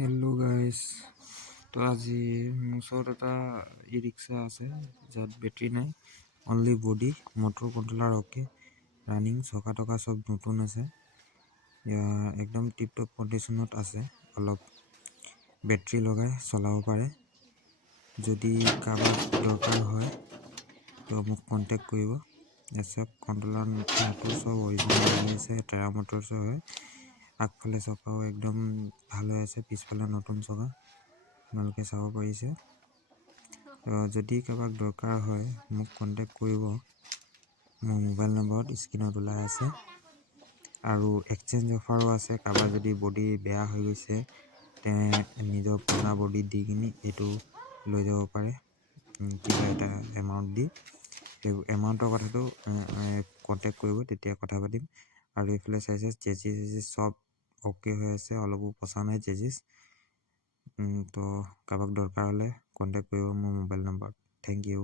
Hello' guys, তো আজি মোৰ ওচৰত এটা ই ৰিক্সা আছে যাত বেটেৰী নাই, only body, motor controller okay, running, চকা টকা চব নতুন আছে, একদম টিপ টপ কণ্ডিশ্যনত আছে। অলপ বেটেৰী লগাই চলাব পাৰে। যদি কাৰোবাক দৰকাৰ হয় তো মোক কণ্টেক্ট কৰিব। চব কণ্ট্ৰলাৰ মটৰ চব অৰিজিনেল লাগি আছে, টেৰা মটৰছৰ হয়। আগফালে চকাও একদম ভাল হৈ আছে, পিছফালে নতুন চকা আপোনালোকে চাব পাৰিছে। যদি কাৰোবাক দৰকাৰ হয় মোক কণ্টেক্ট কৰিব। মোৰ মোবাইল নম্বৰত স্ক্ৰীনত ওলাই আছে। আৰু এক্সচেঞ্জ অফাৰো আছে। কাৰোবাৰ যদি বডি বেয়া হৈ গৈছে তে নিজৰ পুৰণা বডি দি কিনি এইটো লৈ যাব পাৰে কিবা এটা এমাউণ্ট দি। সেই এমাউণ্টৰ কথাটো কণ্টেক্ট কৰিব, তেতিয়া কথা পাতিম। আৰু এইফালে চাইছে চেচিছ চব অ'কে হৈ আছে, অলপো পচা নাই চেচিছ। তো কাৰোবাক দৰকাৰ হ'লে কণ্টেক্ট কৰিব মোৰ মোবাইল নম্বৰ। Thank U.